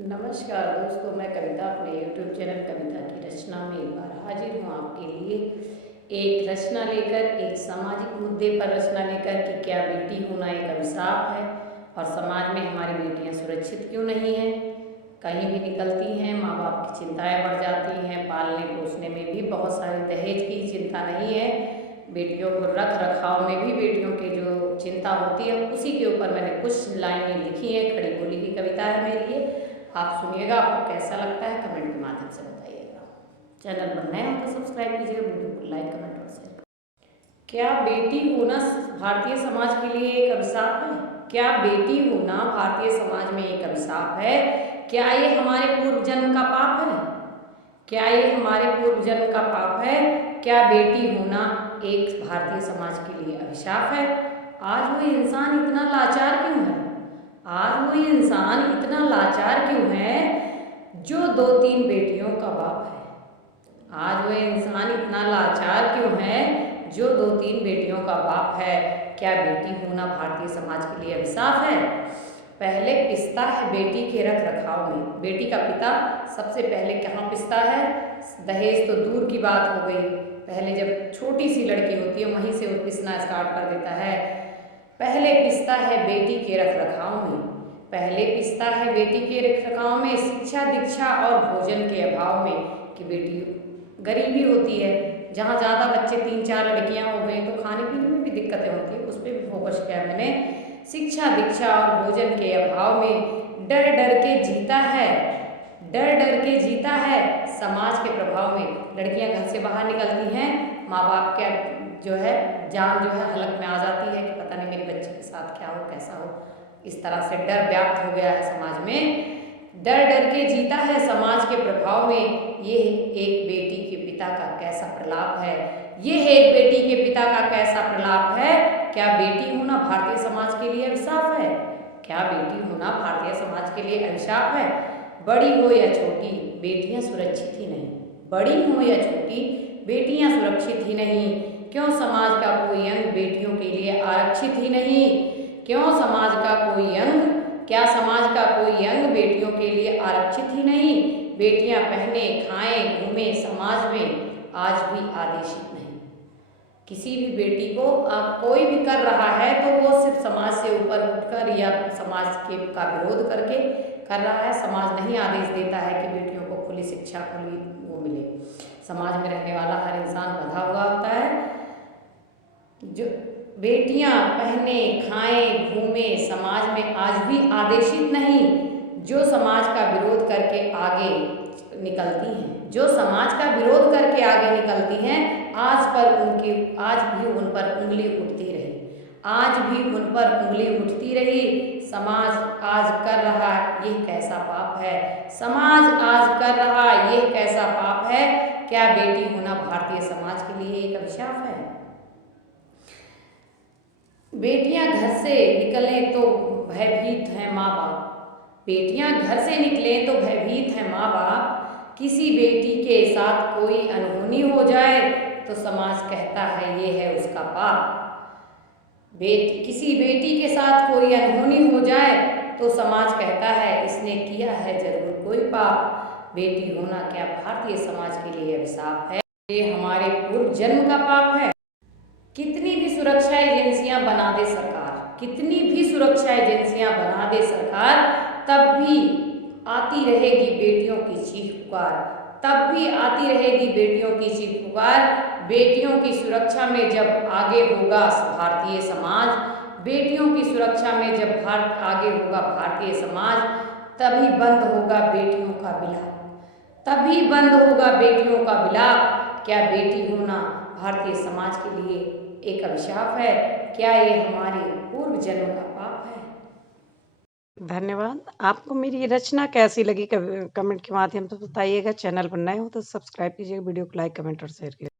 नमस्कार दोस्तों, मैं कविता अपने YouTube चैनल कविता की रचना में एक बार हाजिर हूँ आपके लिए एक रचना लेकर, एक सामाजिक मुद्दे पर रचना लेकर कि क्या बेटी होना एक अभिशाप है और समाज में हमारी बेटियाँ सुरक्षित क्यों नहीं हैं। कहीं भी निकलती हैं, माँ बाप की चिंताएं बढ़ जाती हैं, पालने पोसने में भी बहुत सारी दहेज की चिंता नहीं है, बेटियों को रख रखाव में भी बेटियों की जो चिंता होती है उसी के ऊपर मैंने कुछ लाइनें लिखी हैं। खड़ी बोली की कविता है मेरी ये, आप सुनिएगा। आपको कैसा लगता है कमेंट के माध्यम से बताइएगा। चैनल पर नए हो तो सब्सक्राइब कीजिएगा, वीडियो को लाइक कमेंट और शेयर। क्या बेटी होना भारतीय समाज के लिए एक अभिशाप है? क्या बेटी होना भारतीय समाज में एक अभिशाप है? क्या ये हमारे पूर्व जन्म का पाप है? क्या ये हमारे पूर्व जन्म का पाप है? क्या बेटी होना एक भारतीय समाज के लिए अभिशाप है? आज वो इंसान इतना लाचार क्यों है? आज वो इंसान इतना लाचार क्यों है जो 2-3 बेटियों का बाप है? आज वो इंसान इतना लाचार क्यों है जो 2-3 बेटियों का बाप है? क्या बेटी होना भारतीय समाज के लिए अभिशाप है? पहले पिसता है बेटी के रख रखाव में। बेटी का पिता सबसे पहले कहाँ पिसता है? दहेज तो दूर की बात हो गई, पहले जब छोटी सी लड़की होती है वहीं से वो पिसना स्टार्ट कर देता है। पहले पिसता है बेटी के रख रखाव में, पहले पिसता है बेटी के रख रखाव में, शिक्षा दीक्षा और भोजन के अभाव में। कि बेटी गरीबी होती है, जहाँ ज़्यादा बच्चे 3-4 लड़कियाँ हो गई तो खाने पीने में भी दिक्कतें होती है, उस पर भी फोकस किया मैंने। शिक्षा दीक्षा और भोजन के अभाव में डर डर के जीता है, डर डर के जीता है समाज के प्रभाव में। लड़कियां घर से बाहर निकलती हैं, माँ बाप के जो है जान जो है हलक में आ जाती है कि पता नहीं मेरे बच्चे के साथ क्या हो कैसा हो। इस तरह से डर व्याप्त हो गया है समाज में, डर डर के जीता है समाज के प्रभाव में। ये एक बेटी के पिता का कैसा प्रलाप है, ये एक बेटी के पिता का कैसा प्रलाप है। क्या बेटी होना भारतीय समाज के लिए अभिशाप है? क्या बेटी होना भारतीय समाज के लिए अभिशाप है? बड़ी हो या छोटी बेटियां सुरक्षित ही नहीं, बड़ी हो या छोटी बेटियां सुरक्षित ही नहीं। क्यों समाज का कोई अंग बेटियों के लिए आरक्षित ही नहीं? क्यों समाज का कोई अंग, क्या समाज का कोई अंग बेटियों के लिए आरक्षित ही नहीं? बेटियां पहने खाएं घूमें समाज में आज भी आदेशित नहीं। किसी भी बेटी को आप कोई भी कर रहा है तो वो सिर्फ समाज से ऊपर उठकर या समाज के का विरोध करके कर रहा है। समाज नहीं आदेश देता है कि बेटियों को खुली शिक्षा खुली वो मिले। समाज में रहने वाला हर इंसान बंधा हुआ होता है। जो बेटियां पहने खाएं घूमें समाज में आज भी आदेशित नहीं। जो समाज का विरोध करके आगे निकलती हैं, जो समाज का विरोध करके आगे निकलती हैं, आज भी उन पर उंगली उठती रही, आज भी उन पर उंगली उठती रही। समाज आज कर रहा ये कैसा पाप है? समाज आज कर रहा ये कैसा पाप है? क्या बेटी होना भारतीय समाज के लिए एक अभिशाप है? बेटियां घर से निकलें तो भयभीत हैं माँ बाप, बेटियां घर से निकलें तो भयभीत हैं माँ बाप। किसी बेटी के साथ कोई अनहोनी हो जाए तो समाज कहता है ये है उसका पाप। किसी बेटी के साथ कोई अनहोनी हो जाए तो समाज कहता है इसने किया है जरूर कोई पाप। बेटी होना क्या भारतीय समाज के लिए अभिशाप है? ये हमारे पूर्व जन्म का पाप है। कितनी भी सुरक्षा एजेंसियां बना दे सरकार, कितनी भी सुरक्षा एजेंसियां बना दे सरकार, तब भी आती रहेगी बेटियों की चीख पुकार, तब भी आती रहेगी बेटियों की चीख पुकार। बेटियों की सुरक्षा में जब आगे होगा भारतीय समाज, बेटियों की सुरक्षा में जब भारत आगे होगा भारतीय समाज, तभी बंद होगा बेटियों का विलाप, तभी बंद होगा बेटियों का विलाप। क्या बेटी होना भारतीय समाज के लिए एक अभिशाप है? क्या ये हमारे पूर्व जन्म का पाप है? धन्यवाद। आपको मेरी ये रचना कैसी लगी कमेंट के माध्यम से बताइएगा। चैनल पर नए हो तो सब्सक्राइब कीजिएगा, वीडियो को लाइक कमेंट और शेयर कीजिएगा।